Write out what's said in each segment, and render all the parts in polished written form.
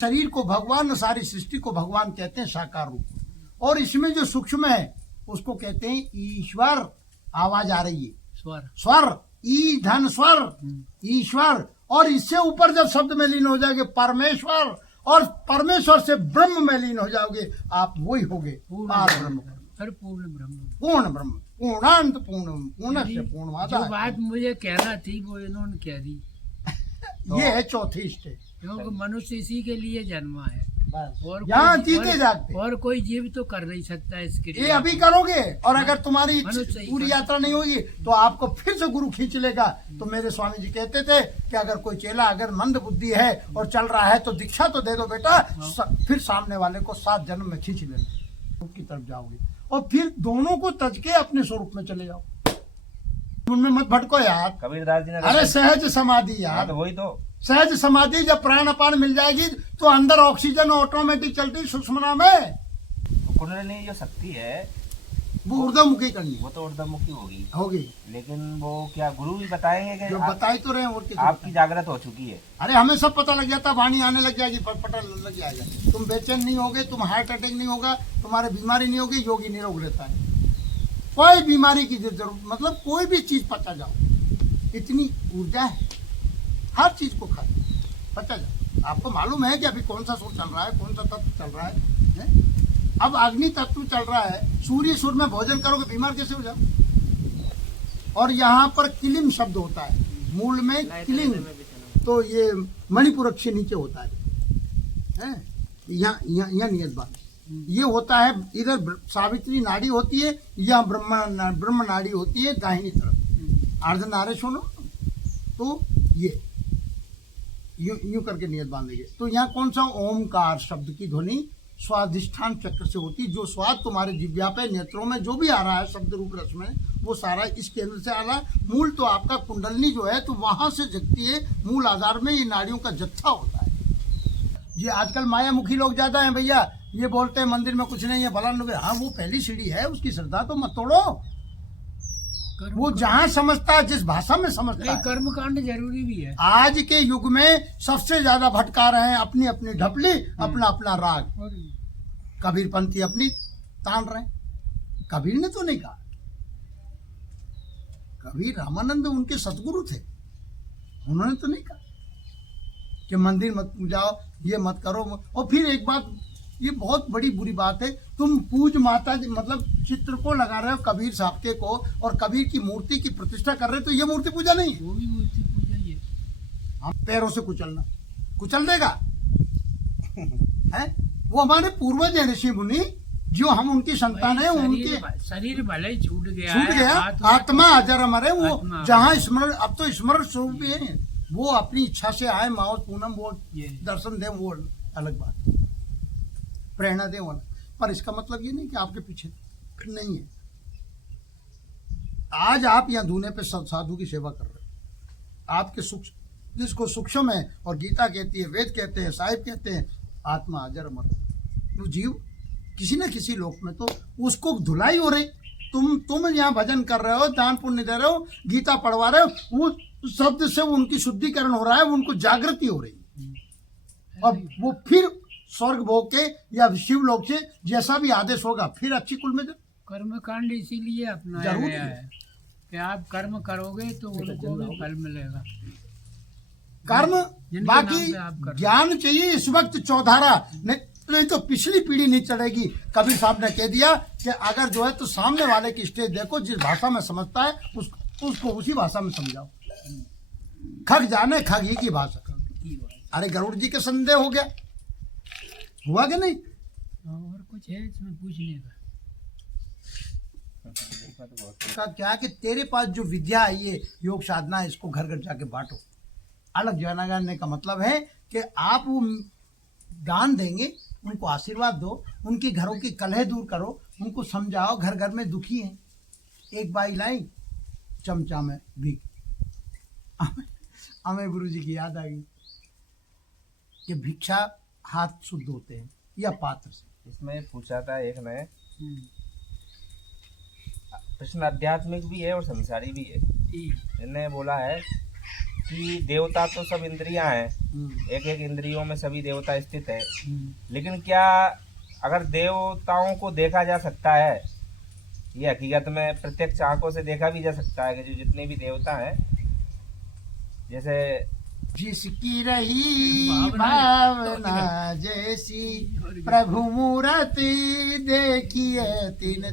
शरीर को भगवान, सारी सृष्टि को भगवान कहते हैं साकार रूप, और इसमें जो सूक्ष्म है उसको कहते हैं ईश्वर। आवाज आ रही है, स्वर, स्वर, ई धन स्वर, ईश्वर। और इससे ऊपर जब शब्द में लीन हो जाओगे परमेश्वर, और परमेश्वर से ब्रह्म में लीन हो जाओगे, आप वही होगे पार ब्रह्म, पूर्ण ब्रह्म, पूर्ण ब्रह्म, पूर्णांत पूर्ण, पूर्ण से पूर्णमादा। जो बात मुझे कहना थी वो इन्होंने कह दी। ये है चौथी स्टेज, क्योंकि मनुष्य इसी के लिए जन्मा है, और यहाँ जीते जागते, और कोई जीव तो कर नहीं सकता इसके लिए। ये अभी करोगे, और अगर तुम्हारी पूरी यात्रा नहीं होगी तो आपको फिर से गुरु खींच लेगा। तो मेरे स्वामी जी कहते थे कि अगर कोई चेला अगर मंद बुद्धि है और चल रहा है तो दीक्षा तो दे दो बेटा, फिर सामने वाले को 7 जन्म में खींच लेना, की तरफ जाओगे, और फिर दोनों को तज के अपने स्वरूप में चले जाओ। उनमें मत भटको यार। कबीरदास जी ने अरे सहज समाधि यार, तो वही तो सहज समाधि। जब प्राण अपान मिल जाएगी तो अंदर ऑक्सीजन ऑटोमेटिक चलती सुषुम्ना में। कुंडलिनी जो शक्ति है वो ऊर्ध्वमुखी करनी, वो तो ऊर्ध्वमुखी होगी, लेकिन वो क्या गुरु भी बताएंगे कि जो बताई तो रहे हैं, और किसी आपकी जागृत हो चुकी है। अरे हमें सब पता लग जाता, वाणी आने लग जाएगी, पता लग जाएगा। तुम बेचैन नहीं होगे, तुम हार्ट अटैक नहीं होगा, तुम्हारे बीमारी नहीं होगी। योगी निरोग रहता है, कोई बीमारी की जरूरत, मतलब कोई भी चीज पचा जाओ, इतनी ऊर्जा है, हर चीज को खा पचा जाओ। आपको मालूम है कि अभी कौन सा सुर चल रहा है, कौन सा तत्व चल रहा है? अब अग्नि तत्व चल रहा है, सूर्य सुर में भोजन करोगे बीमार कैसे हो जाओ? और यहाँ पर किलिम शब्द होता है, मूल में किलिंग, तो ये मणिपुरक से नीचे होता है, यहाँ नियत बात ये होता है। इधर सावित्री नाड़ी होती है, या ब्रह्म नाड़ी होती है दाहिनी तरफ, अर्धनारेश्वर। तो ये यूं करके नियत बांधेंगे। तो यहाँ कौन सा ओमकार शब्द की ध्वनि स्वाधिष्ठान चक्र से होती, जो स्वाद तुम्हारे जिह्वा पे, नेत्रों में जो भी आ रहा है शब्द रूप रस में, वो सारा इस केंद्र से आ रहा है। मूल तो आपका कुंडलनी जो है तो वहां से जगती है, मूल आधार में ये नाड़ियों का जत्था होता है। ये आजकल मायामुखी लोग ज्यादा हैं भैया, ये बोलते हैं मंदिर में कुछ नहीं है, भला लोग। हाँ, वो पहली सीढ़ी है, उसकी श्रद्धा तो मत तोड़ो। वो जहाँ समझता है, जिस भाषा में समझता है। कर्मकांड जरूरी भी है। आज के युग में सबसे ज्यादा भटका रहे हैं अपनी अपनी ढपली, अपना अपना राग। कबीरपंथी अपनी तान रहे हैं। कबीर ने तो नहीं कहा, कबीर रामानंद उनके सतगुरु थे, उन्होंने तो नहीं कहा कि मंदिर मत जाओ, ये मत करो। और फिर एक बात, ये बहुत बड़ी बुरी बात है, तुम पूज माता मतलब चित्र को लगा रहे हो कबीर साहब के को, और कबीर की मूर्ति की प्रतिष्ठा कर रहे हो, तो ये मूर्ति पूजा नहीं है, वो भी मूर्ति पूजा ही है। हम पैरों से कुचलना, कुचल देगा है? वो हमारे पूर्वज हैं, ऋषि मुनि, जो हम उनकी संतान है, उनके शरीर भले ही छूट गया, आत्मा अजर अमर है। वो जहाँ स्मरण, अब तो स्मरण स्वरूप है, वो अपनी इच्छा से आए, माओ पूनम वो दर्शन दे, वो अलग बात है, प्रेरणा दे वाला। पर इसका मतलब ये नहीं कि आपके पीछे नहीं है। आज आप यहाँ धूने पे साधु की सेवा कर रहे हो, आपके सूक्ष्म, जिसको सूक्ष्म है, और गीता कहती है, वेद कहते हैं, साहिब कहते हैं, आत्मा अजर अमर है। वो जीव किसी न किसी लोक में तो उसको धुलाई हो रही। तुम यहाँ भजन कर रहे हो, दान पुण्य दे रहे हो, गीता पढ़वा रहे हो, वो शब्द से उनकी शुद्धिकरण हो रहा है, उनको जागृति हो रही, और वो फिर स्वर्ग भोग के या शिव लोक से जैसा भी आदेश होगा फिर अच्छी कुल में। कर्म कांड इसीलिए अपनाया गया है कि आप कर्म करोगे तो उनको भी फल मिलेगा। कर्म बाकी ज्ञान चाहिए इस वक्त चौधारा, नहीं तो पिछली पीढ़ी नहीं चढ़ेगी। कबीर साहब ने कह दिया कि अगर जो है तो सामने वाले की स्टेज देखो, जिस भाषा में समझता है उसको उसी भाषा में समझाओ। खग जाने खग ही की भाषा। अरे गरुड़ जी के संदेह हो गया, हुआ कि नहीं? और कुछ है इसमें पूछने का क्या कि तेरे पास जो विद्या है, ये योग साधना है, इसको घर घर जाके बांटो। अलग जानने का मतलब है कि आप वो दान देंगे, उनको आशीर्वाद दो, उनके घरों की कलह दूर करो, उनको समझाओ घर घर में दुखी हैं। एक बाई लाई चमचा में भीख, हमें गुरु जी की याद आ गई कि भिक्षा हाथ शुद्ध होते हैं या पात्र से। इसमें पूछा था एक ने, प्रश्न आध्यात्मिक भी है और संसारी भी है। इन्हें बोला है कि देवता तो सब इंद्रियां हैं, एक एक इंद्रियों में सभी देवता स्थित है, लेकिन क्या अगर देवताओं को देखा जा सकता है, ये हकीकत में प्रत्यक्ष आंखों से देखा भी जा सकता है कि जो जितने भी देवता हैं, जैसे जिसकी रही भावना जैसी प्रभु मूर्ति देखिए तीन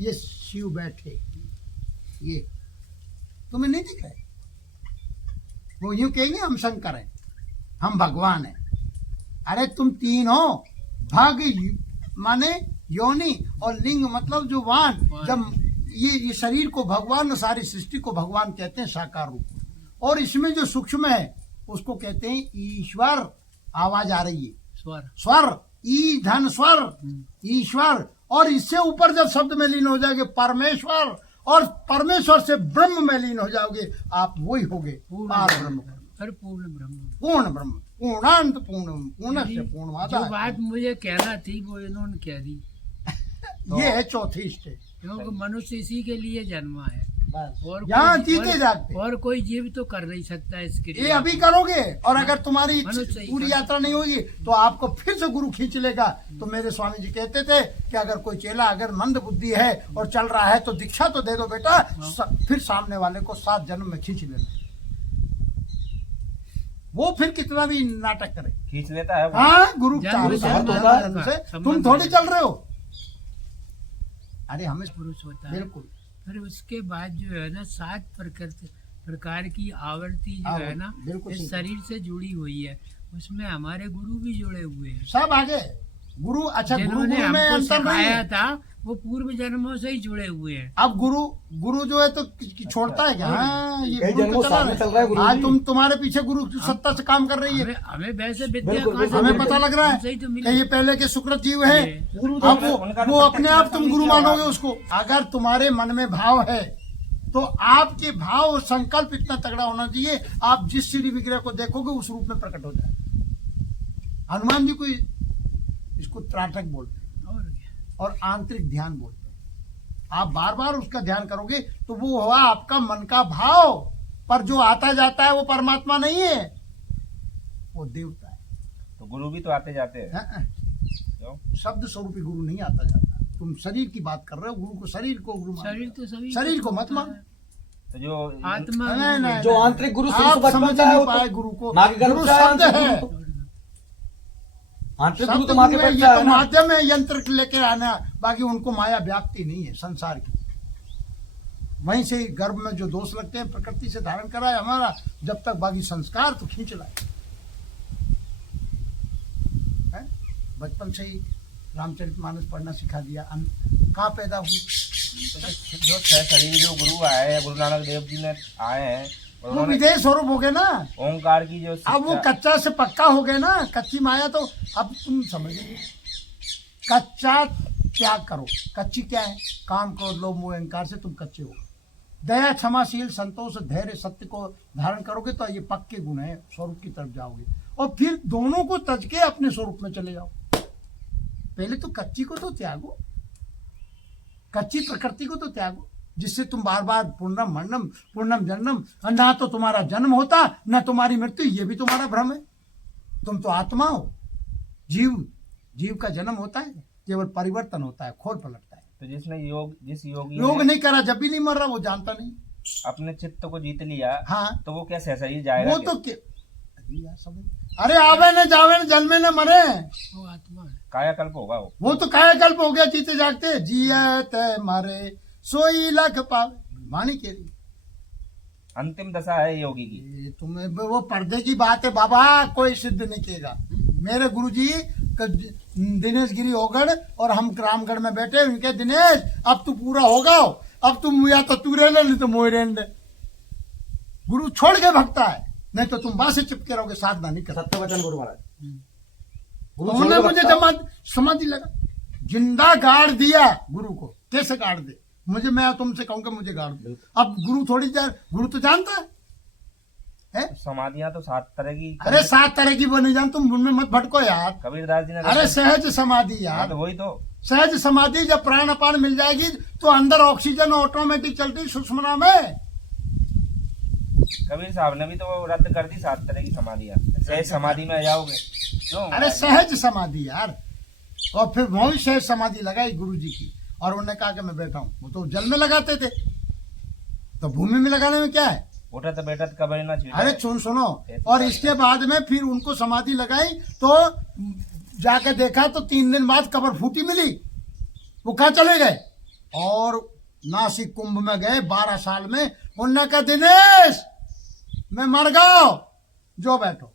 ये शिव बैठे, ये तुम्हें नहीं दिख रहे? वो यूं कहेंगे हम शंकर हैं, हम भगवान हैं। अरे तुम तीन हो, भग माने योनि और लिंग मतलब जो वान। जब ये शरीर को भगवान, सारी सृष्टि को भगवान कहते हैं साकार रूप, और इसमें जो सूक्ष्म है उसको कहते हैं ईश्वर। आवाज आ रही है, स्वर स्वर, ई धन स्वर, ईश्वर। और इससे ऊपर जब शब्द में लीन हो जाओगे परमेश्वर, और परमेश्वर से ब्रह्म में लीन हो जाओगे, आप वही होगे पार ब्रह्म, पूर्ण ब्रह्म, पूर्ण ब्रह्म, पूर्णांत पूर्ण, पूर्ण से जो पूर्णमादा। बात मुझे कहना थी वो इन्होंने कह दी। ये है चौथी स्टेज। क्योंकि मनुष्य इसी के लिए जन्मा है, और यहाँ कोई- जीते जागते। और कोई जीव तो कर नहीं सकता इसके लिए। ये अभी करोगे, और अगर तुम्हारी मनुष्य ही पूरी कर यात्रा नहीं होगी तो आपको फिर से गुरु खींच लेगा। तो मेरे स्वामी जी कहते थे कि अगर कोई चेला अगर मंद बुद्धि है और चल रहा है तो दीक्षा तो दे दो बेटा, फिर सामने वाले को 7 जन्म में खींच लेना। वो फिर कितना भी नाटक करे, खींच लेता है वो। हाँ गुरु जन्म चारों जन्म जन्म से संबंध तुम थोड़ी है। चल रहे हो। अरे हमें पुरुष होता है। बिल्कुल फिर उसके बाद जो है ना 7 प्रकार की आवर्ती जो है ना बिल्कुल इस सही। शरीर से जुड़ी हुई है, उसमें हमारे गुरु भी जुड़े हुए हैं। सब आगे गुरु। अच्छा गुरु जिन्होंने गुरु में हमको अंतर नहीं सिखाया है। था वो पूर्व जन्मों से ही जुड़े हुए हैं। अब गुरु जो है तो छोड़ता है क्या? हाँ, ये कई गुरु जन्मों तो चला सामने चल रहा है गुरु आज जी। तुम्हारे पीछे गुरु की सत्ता से काम कर रही है। हमें वैसे विद्या बिल्कुल, कहाँ से हमें मिली? पता लग रहा है हमसे ही तो मिली। कि ये पहले के सुकृत जीव है। गुरु अब उनका तो वो अपने आप तुम प्रत्यक्ष गुरु नहीं किया मानोगे होगा। उसको। अगर तुम्हारे मन में भाव है तो आपके भाव और संकल्प इतना तगड़ा होना चाहिए, आप जिस श्री विग्रह को देखोगे उस रूप में प्रकट हो जाए। हनुमान जी को इसको त्राटक बोलते हैं और क्या? और आंतरिक ध्यान बोलते हैं। आप बार बार उसका ध्यान करोगे तो वो हुआ आपका मन का भाव, पर जो आता जाता है वो परमात्मा नहीं है, वो देवता है। तो गुरु भी तो आते जाते हैं। हाँ, क्यों? शब्द स्वरूपी गुरु नहीं आता जाता। तुम शरीर की बात कर रहे हो, गुरु को शरीर को गुरु मानो। शरीर तो सभी शरीर को मत मानो। तो जो आत्मा नहीं, नहीं, जो नहीं। आंतरिक गुरु शुरू आप से बचपन समझ से है नहीं वो पाए तो गुरु को। माँ के गर्भ गुरु से आया शब्द आंतरिक है, गुरु तो। आंतरिक गुरु शब्द तो माँ के गुरु है, पेट से ये आया तो ना। माध्यम है यंत्र लेके आना। बाकी उनको माया व्याप्ति नहीं है संसार की। वहीं से ही गर्भ में जो दोष लगते हैं प्रकृति से धारण करा है हमारा, जब तक बाकी संस्कार तो खींच लाए हैं? बचपन से ही रामचरितमानस पढ़ना सिखा दिया। कहाँ पैदा हुई? जो 6 शरीर जो गुरु आए हैं, गुरु नानक देव जी ने आए हैं, और वो उन्होंने विदेश स्वरूप हो गए ना। ओंकार की जो अब वो शिक्षा- कच्चा से पक्का हो गए ना। कच्ची माया तो अब तुम समझोगे। कच्चा त्याग करो। कच्ची क्या है? काम क्रोध लोभ मोह अहंकार से तुम कच्चे हो। दया क्षमाशील संतोष धैर्य सत्य को धारण करोगे तो ये पक्के गुण है, स्वरूप की तरफ जाओगे। और फिर दोनों को तज के अपने स्वरूप में चले जाओ। पहले तो कच्ची को तो त्यागो, कच्ची प्रकृति को तो त्यागो, जिससे तुम बार बार पूर्णम जन्म, ना तो तुम्हारा जन्म होता न तुम्हारी मृत्यु। ये भी तुम्हारा भ्रम है। तुम तो आत्मा हो। जीव का जन्म होता है, केवल परिवर्तन होता है, खोल पलटता है। तो जिस योगी योग ने नहीं करा, जब भी नहीं मर रहा, वो जानता नहीं। अपने चित्त को जीत लिया, हाँ, तो वो क्या शरीर जाएगा? वो क्या? तो अरे यार समझ, अरे आवे न जावे न जन्मे न मरे, वो आत्मा है। कायाकल्प होगा वो। तो कायाकल्प हो गया। जीते जागते जियत मरे सोई लख पावे, वाणी के लिए। अंतिम दशा है योगी की। ये तुम्हें वो पर्दे की बात है बाबा, कोई सिद्ध नहीं किएगा। मेरे गुरुजी दिनेश गिरी ओगढ़ और हम रामगढ़ में बैठे, उनके दिनेश अब तू पूरा होगा, अब तुम या तो तू रहने नहीं तो मोह रहने दे। गुरु छोड़ के भगता है, नहीं तो तुम वहां से चिपके रहोगे, साधना नहीं कर। सत्य वचन गुरु महाराज। गुरु उन्होंने छोड़ मुझे के जमा समाधि लगा, जिंदा गाड़ दिया गुरु को। कैसे गाड़ दे? मुझे, मैं तुमसे कहूंगा मुझे गाड़ दे। अब गुरु गुरु तो जानता है? समाधियां तो 7 तरह की। अरे 7 तरह की वो नहीं जान, तुम उनमें मत भटको यार। कबीरदास जी ने अरे सहज समाधि हाँ, यार, तो वही तो। सहज समाधि। जब प्राण अपान मिल जाएगी तो अंदर ऑक्सीजन ऑटोमेटिक चलती सुषुम्ना में। कबीर साहब ने भी तो वो रद्द कर दी 7 तरह की समाधियाँ। सहज समाधि में आ जाओगे क्यों? अरे सहज समाधि यार, और फिर वही सहज समाधि लगाई गुरु जी की, और उन्होंने कहा कि मैं बैठा हूँ। वो तो जल में लगाते थे, तो भूमि में लगाने में क्या है। उठा तो बैठा तो कबीर ना चाहिए। अरे सुनो, और इसके बाद में फिर उनको समाधि लगाई तो जाके देखा तो 3 दिन बाद कब्र फूटी मिली। वो कहाँ चले गए? और नासिक कुंभ में गए 12 साल में। उन्होंने कहा दिनेश मैं मर गया, जो बैठो।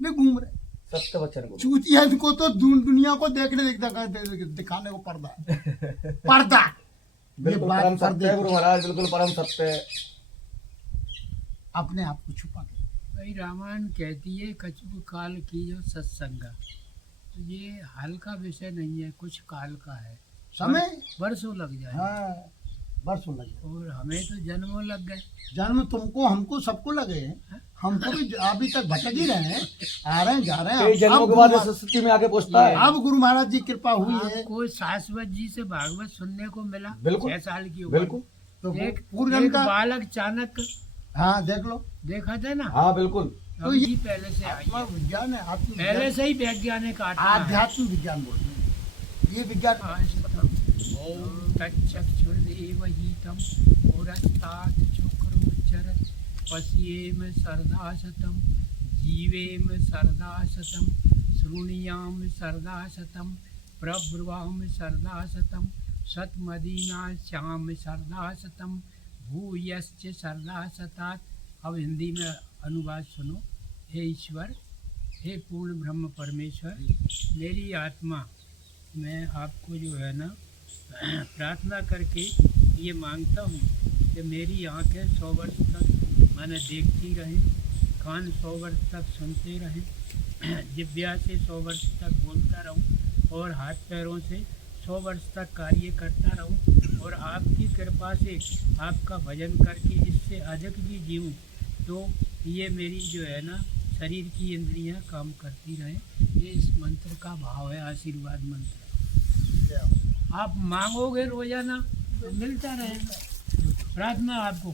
मैं घूम रहे सत्य वचन गुरु। चूतिया को तो दुनिया को देखने दिखाने को पर्दा है। पर्दा ये बिल्कुल बात परम कर सत्य है गुरु महाराज, बिल्कुल परम सत्य है। अपने आप को छुपा के। भाई रामायण कहती है कछुक काल की जो सत्संगा, तो ये हल्का विषय नहीं है, कुछ काल का है, समय वर्षों लग जाए। हाँ बरसों लगे, और हमें तो जन्मों लग गए। जन्म तुमको हमको सबको लगे हैं। हमको भी अभी तक भटक ही रहे हैं, आ रहे हैं जा रहे हैं। कई जन्मों के बाद इस स्थिति में आके पहुंचता है। अब गुरु महाराज जी की कृपा हुई है। आपको शाश्वत जी से भागवत सुनने को मिला। बिल्कुल। 6 साल की उम्र। बिल्कुल। तो एक पूर्व का बालक चाणक्य हाँ देख लो, देखा था ना। हाँ बिल्कुल। तो ये पहले से आई आत्मा है। विज्ञान है, आत्म पहले से ही वैज्ञानिक आत्मा है। आध्यात्म विज्ञान बोलते हैं ये विज्ञान। ओम तच्चक्षुर्देवहितं पुरस्तात् शुक्रमुच्चरत् पश्येम सरदा शतं जीवेम सरदा शतं शृणुयाम सरदा शतं प्रब्रवाम सरदा शतं सतमदीना श्याम सरदा शतं भूयश्च सरदा शतात्। अब हिंदी में अनुवाद सुनो। हे ईश्वर, हे पूर्ण ब्रह्म परमेश्वर, मेरी आत्मा, मैं आपको जो है ना प्रार्थना करके ये मांगता हूँ कि मेरी आंखें 100 वर्ष तक मैंने देखती रहें, कान 100 वर्ष तक सुनते रहें, जिह्वा से 100 वर्ष तक बोलता रहूं, और हाथ पैरों से 100 वर्ष तक कार्य करता रहूं, और आपकी कृपा से आपका भजन करके इससे अधिक भी जीऊँ, तो ये मेरी जो है ना शरीर की इंद्रियां काम करती रहें। ये इस मंत्र का भाव है, आशीर्वाद मंत्र। आप मांगोगे रोजाना तो मिलता रहेगा। प्रार्थना आपको